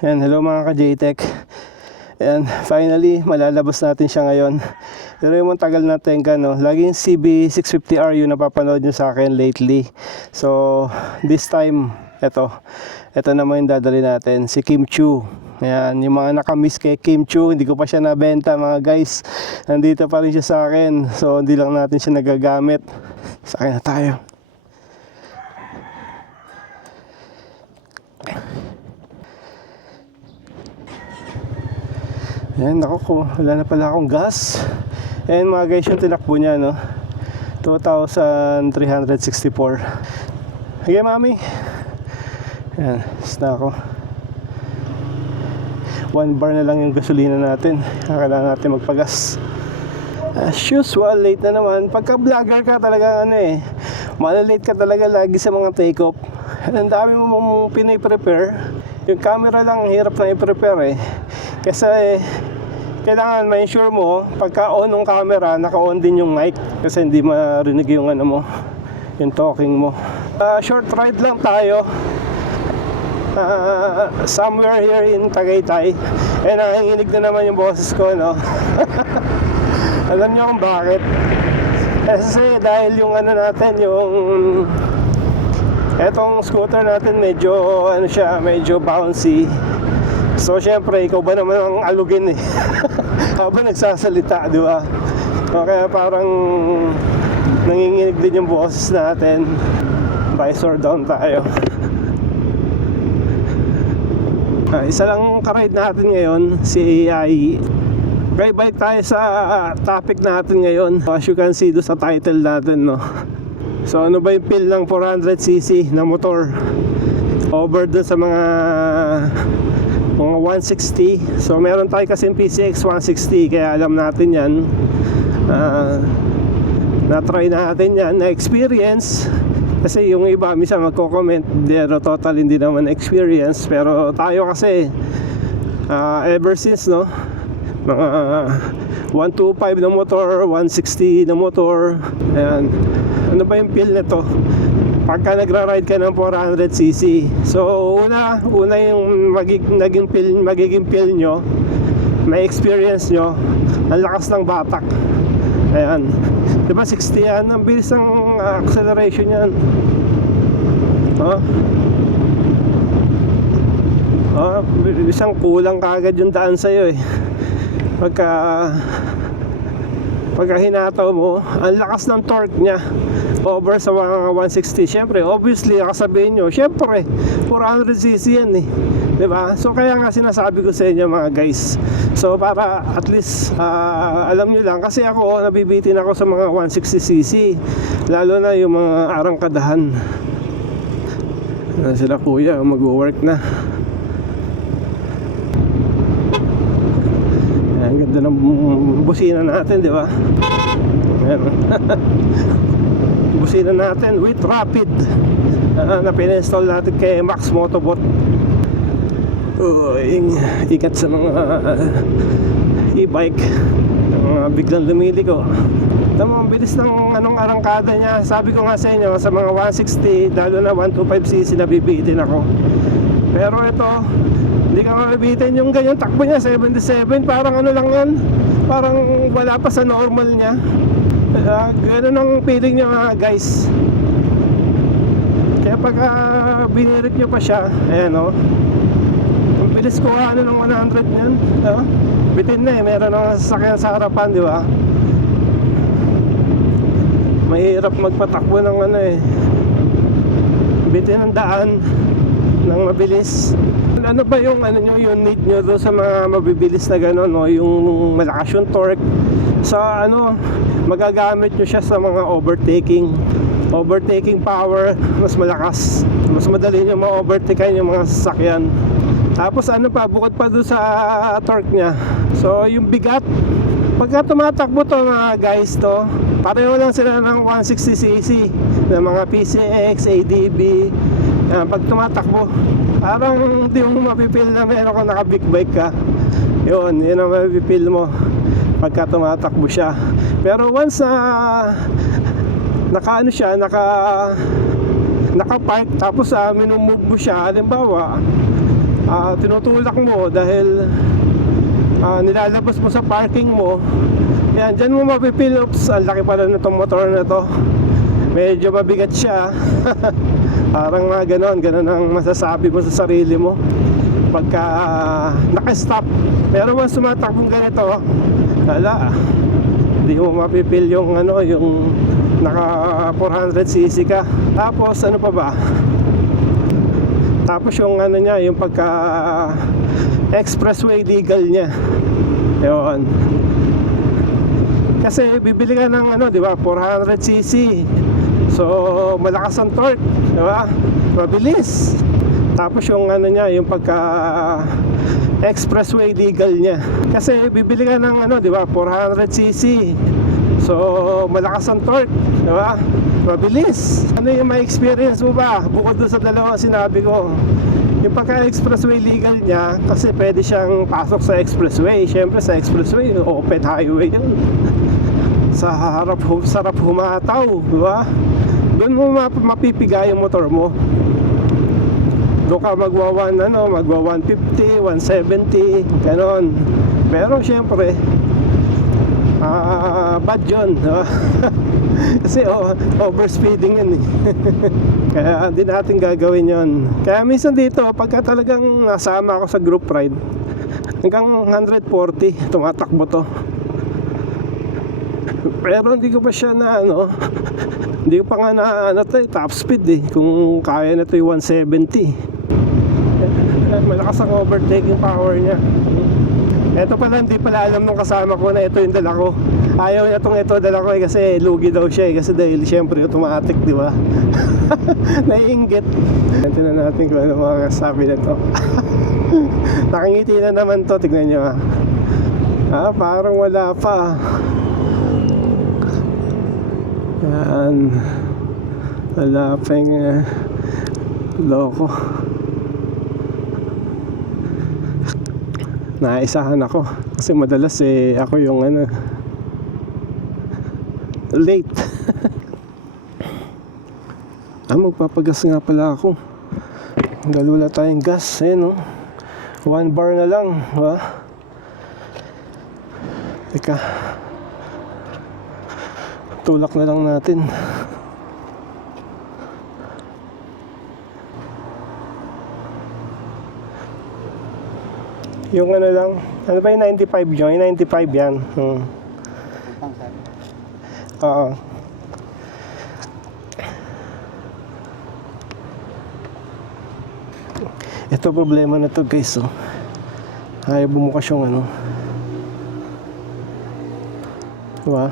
Ayan, hello mga ka-JTech. Ayan, finally, malalabas natin siya ngayon. Pero yung tagal natin ka, no? Laging CB650R yung napapanood nyo sa akin lately. So, this time, ito naman yung dadali natin, si Kim Chu. Ayan, yung mga nakamiss kay Kim Chu, hindi ko pa siya nabenta mga guys. Nandito pa rin siya sa akin. So, hindi lang natin siya nagagamit. Sakay na tayo. Ayan, naku, wala na pala akong gas. Ayan mga guys, yung tinakbo niya, no? 2,364. Okay, mami. Ayan, na ako. 1 bar na lang yung gasolina natin. Kailangan natin magpagas. As usual, late na naman. Pagka vlogger ka talaga, malalate ka talaga lagi sa mga take-off. Ang dami mong pinay-prepare. Yung camera lang, hirap na i-prepare Kasi kailangan ma-ensure mo pagka on ng camera, naka-on din yung mic kasi hindi marinig yung yung talking mo. Short ride lang tayo. Somewhere here in Tagaytay. Nanginginig na naman yung boses ko, no? Alam niyo kung bakit? Kasi dahil yung natin, yung etong scooter natin medyo medyo bouncy. So syempre ikaw ba naman ang alugin habang nagsasalita, di ba? Kaya parang nanginginig din yung boses natin. Visor down tayo. Isa lang ka-ride natin ngayon, si AI. Okay, balik tayo sa topic natin ngayon. As you can see do sa title natin, no? So ano ba yung feel ng 400cc na motor over dun sa mga 160. So meron tayo kasing PCX 160, kaya alam natin yan. Na-try natin yan, na-experience. Kasi yung iba minsan magko-comment, pero total hindi naman experience. Pero tayo kasi ever since, no, mga 125 na motor, 160 na motor. Ayan. Ano ba yung feel nito pagka nagra-ride ka ng 400cc? So una yung magiging feel nyo, may experience nyo, ang lakas ng batak. Ayan, diba 60 yan, ang bilis ng acceleration yan. Isang kulang kagad yung daan sa'yo pagka hinataw mo, ang lakas ng torque niya over sa mga 160. Syempre, obviously, kasabihin nyo, syempre 400cc yan diba? So kaya nga sinasabi ko sa inyo mga guys. So para at least alam nyo lang, kasi ako nabibitin ako sa mga 160cc, lalo na yung mga arangkadahan. Sila kuya mag-work na. Ang ganda ng busina natin, di ba? Ayan. Busina natin with rapid na pina-install natin kay Max Motobot. Ikat sa mga e-bike, biglang lumiliko. Tama, ang bilis ng arangkada niya. Sabi ko nga sa inyo, sa mga 160, lalo na 125cc nabibitin ako. Pero ito, hindi ka mabibitin yung ganyan takbo niya, 77. Parang lang yan, parang wala pa sa normal niya. Ganun ang feeling niya mga guys. Kaya pag binirit nyo pa siya, ayan ang bilis ko ng 100 niyan. Bitin na meron ng sasakyan sa harapan, di ba? Mahirap magpatakbo ng bitin ng daan ng mabilis. Ano ba yung yung need nyo doon sa mga mabibilis na gano'n, no? Yung malakas yung torque. Sa magagamit nyo siya sa mga overtaking power, mas malakas, mas madali nyo ma-overtakean yung mga sasakyan. Tapos bukod pa doon sa torque nya, so yung bigat, pagka tumatakbo to mga guys, to pareho lang sila ng 160cc ng mga PCX, ADB. Pag tumatakbo, parang hindi mo mapipil na meron ka naka-big bike ka. Yun ang mapipil mo pagka tumatakbo siya. Pero once naka-park, tapos minumove mo siya, halimbawa tinutulak mo dahil nilalabas mo sa parking mo. Yan, dyan mo mapipil, oops, ang laki pala na itong motor na to, medyo mabigat siya. Parang mga ganon ang masasabi mo sa sarili mo pagka nakastop. Pero once sumatakbong ganito, wala, hindi mo mapipil yung yung naka 400cc ka. Tapos ano pa ba, tapos yung niya, yung pagka expressway legal niya, yun. Kasi bibili ka ng di ba, 400cc, so malakas ang torque, di ba, mabilis. Tapos yung niya, yung pagka expressway legal niya, kasi bibili ka ng di ba, 400cc, so malakas ang torque, di ba, mabilis. Ano yung may experience mo ba bukod doon sa dalawang sinabi ko? Yung pagka-expressway legal niya, kasi pwede siyang pasok sa expressway. Siyempre sa expressway, open highway yun. Sarap humataw, di ba? Doon mo mapipiga yung motor mo. Doon ka magwa 150, 170, ganon. Pero siyempre, bad yun, di ba? Kasi overspeeding yun eh. Kaya hindi natin gagawin yun. Kaya minsan dito, pagka talagang nasama ako sa group ride, hanggang 140 tumatakbo to. Pero hindi ko pa siya hindi ko pa nga top speed eh. Kung kaya na to yung 170. Malakas ang overtaking power niya. Ito pala, hindi pala alam nung kasama ko na ito yung dala ko. Ayaw niya ito dala ko eh, kasi lugi daw siya eh. Kasi dahil syempre automatic, di ba? Naiinggit. Tignan natin kung ano mga kasabi na to. Nakangiti na naman to, tignan nyo parang wala pa. Yan, wala pa yung loko. Naisahan ako kasi madalas ako yung late. Magpapagas nga pala ako. Dahil wala tayong gas 1 bar na lang, ha? Teka, tulak na lang natin. Yung lang, ano ba yung 95 yun? Yung 95 yan. Oo. Ito problema na to guys, ayaw bumukas yung diba?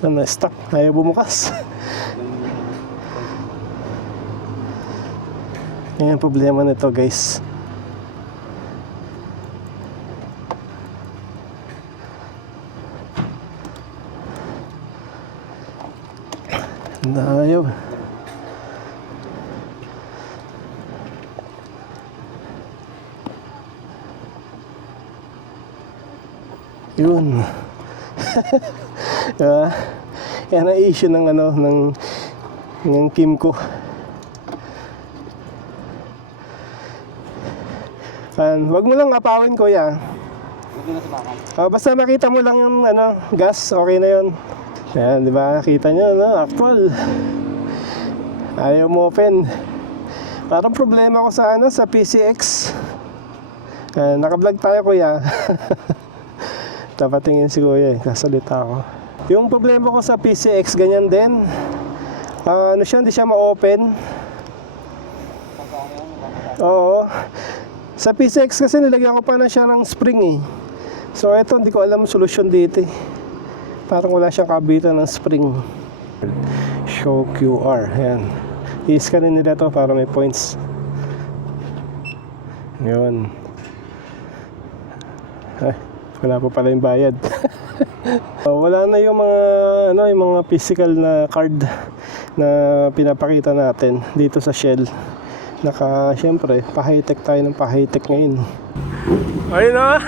Na-stuck, ayaw bumukas. Yan ang problema nito guys. Ayaw. Yun. Yan ang issue ng ng Kimco. Wag mo lang apawin, kuya. Basta makita mo lang yung gas, okay na yun. Ayan, di ba? Nakita nyo, actual. Ayaw mo open. Parang problema ko sa sa PCX. Naka-vlog tayo, kuya. Tapatingin si kuya kasalita ako. Yung problema ko sa PCX, ganyan din. Hindi siya ma-open. Oo. Sa PCX kasi nilagyan ko pa na siya ng spring So ito, hindi ko alam solusyon dito Parang wala siyang kabitan ng spring. Show QR. Ayan. I-scanin nila to para may points. Yun. Wala pa pala yung bayad. Wala na yung mga yung mga physical na card na pinapakita natin dito sa Shell. Siyempre, pa-high-tech tayo ng pa-high-tech ngayon. Ayun na!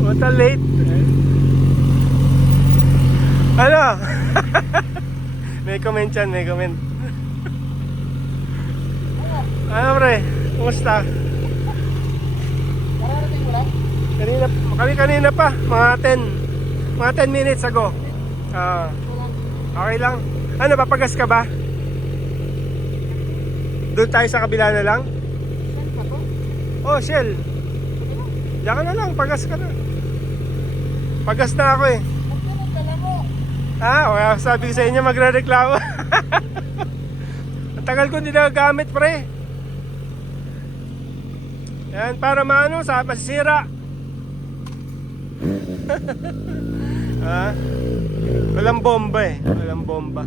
What a late! Ano? May comment yan, may comment. Ano pre, kumusta? Kararating mo lang? Kanina pa, mga 10 minutes ago. Okay lang. Ano, papagas ka ba? Doon tayo sa kabila na lang? Saan pa to? Oh, Shell. Diyan ka na lang, pagas ka na. Pagas na ako eh. Magkano dala mo? Well, sabi ko sa inyo magre-reklamo. Ang tagal ko hindi nagagamit, pre. Yan, para maano, sa masisira. Walang bomba eh. Walang bomba.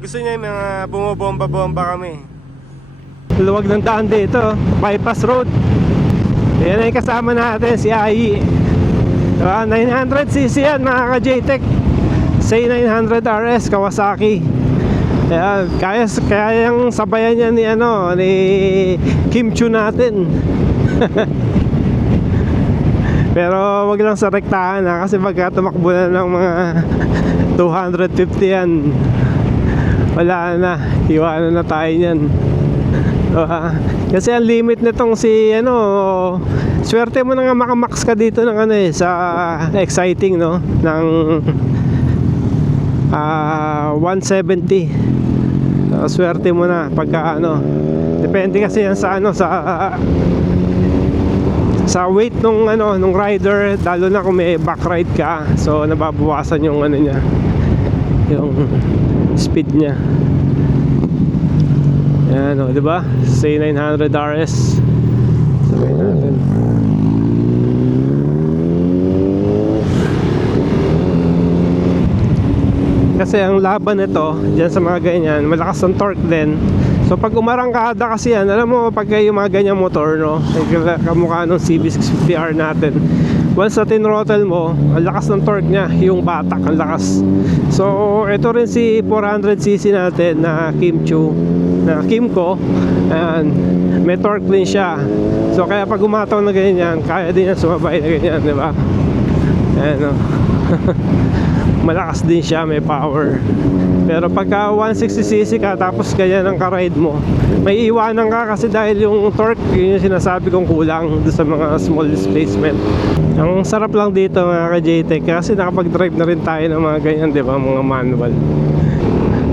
Gusto niya yung mga bumobomba-bomba kami. Luwag ng daan dito, bypass road. Yan ay kasama natin si Ai. 900cc yan mga ka-JTEC. Say 900 RS Kawasaki. Kaya yung sabayan niya ni Kim Chu natin. Pero wag lang sa rektahan kasi pagka tumakbo na ng mga 250 yan, wala na, iwanan na tayo niyan. Kasi ang limit nitong si swerte mo na nga makamax ka dito ng sa exciting ng 170. Swerte mo na pagka depende kasi yan sa weight nung rider, lalo na kung may back ride ka, so nababawasan yung niya, yung speed niya. Yan di ba? Say 900 RS. Sabay natin. Kasi ang laban nito diyan sa mga ganyan, malakas ang torque din. So pag umarangkada kasi yan, alam mo pag yung mga ganyang motor, kamukha nung CB650R natin, once na tinrottle mo, ang lakas ng torque niya, yung batak, ang lakas. So ito rin si 400cc natin na Kimco, may torque din siya. So kaya pag umataw na ganyan, kaya din yan sumabay na ganyan, di ba? Ayan malakas din siya, may power. Pero pagka 160cc ka tapos ganyan ang ka-ride mo, may iwanan ka kasi dahil yung torque, yun yung sinasabi kong kulang doon sa mga small displacement. Ang sarap lang dito mga ka-JTEC kasi nakapag-drive na rin tayo ng mga ganyan, di ba, mga manual.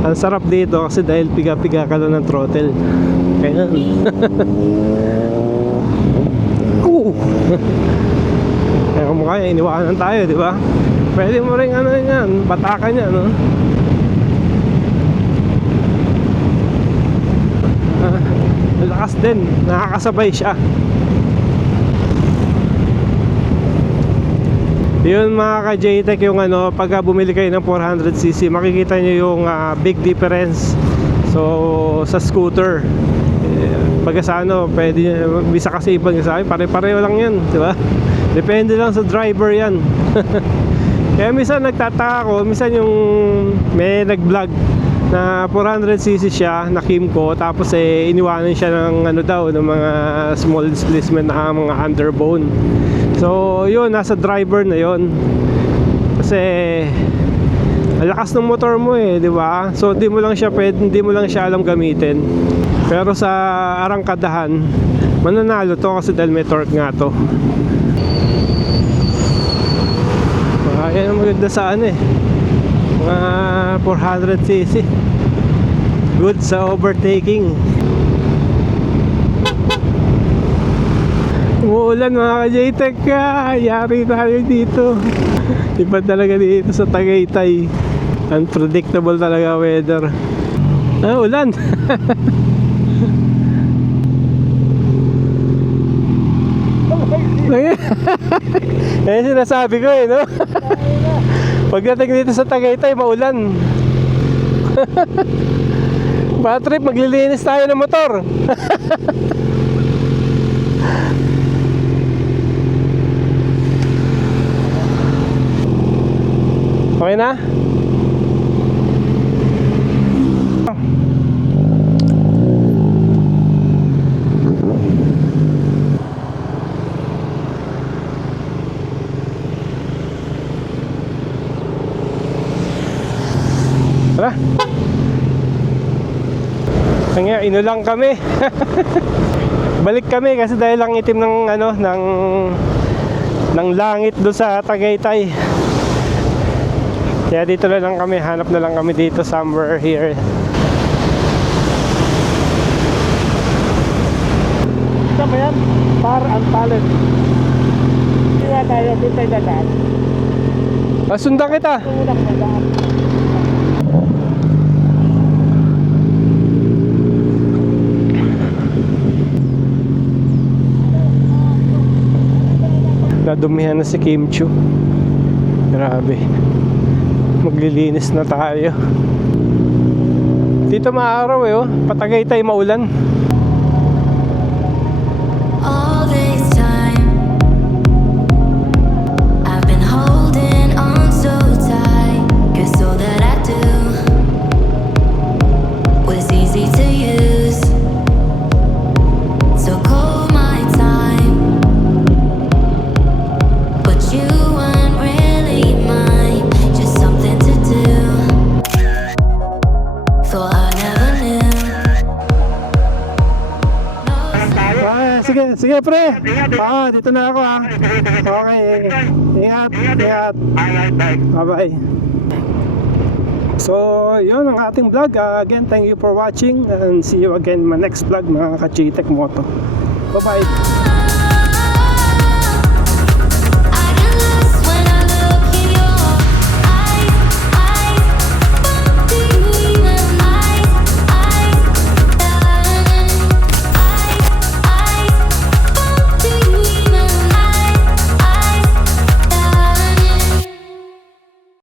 Ang sarap dito kasi dahil piga-piga ka lang ng throttle. Kaya kaya kumukha iniwanan tayo, di ba? Pwede mo rin yan, batakan niya, lakas din, nakakasabay siya. Yun mga ka-JTEC, yung pagka bumili kayo ng 400cc, makikita nyo yung big difference. So sa scooter, pagka sa pwede, bisa kasi ibang sa akin, pare-pareho lang yan, di ba? Depende lang sa driver yan. Kaya minsan nagtataka ako, minsan yung may nag-vlog na 400cc siya na Kimco, tapos iniwanan siya ng ng mga small displacement na mga underbone. So yun, nasa driver na yun. Kasi ang lakas ng motor mo di ba? So hindi mo lang siya alam gamitin. Pero sa arangkadahan, mananalo to kasi dahil may torque nga to. Yan ang maganda sa mga 400cc, good sa overtaking. Umuulan mga ka-JTEC, yari tayo dito. Iba talaga dito sa Tagaytay, unpredictable talaga weather. Ulan. Yan sinasabi ko pagdating dito sa Tagaytay, maulan. Bad trip, maglilinis tayo ng motor. Okay na? Tara. Kaya inulang kami. Balik kami kasi dahil ang itim ng ano ng langit doon sa Tagaytay. Kaya dito na lang kami, hanap na lang kami dito somewhere here. Ito ba yan? Par and talent. Kaya tayo, doon tayo dadaan. Sundan kita. Ito unang dadaan. Nadumihan na si Kim Chiu. Grabe. Maglilinis na tayo. Dito maaraw eh, oh. Patagaytay maulan. All this time, I've been holding on so tight, 'cause all that I do was easy to use. So call my time, but you weren't really mine, just something to do. Thought I never knew. Sige pre. Dito na ako ah. Okay. Ingat. Bye-bye. So, yun ang ating vlog. Again, thank you for watching and see you again in my next vlog mga ka-Gtech Moto. Bye-bye.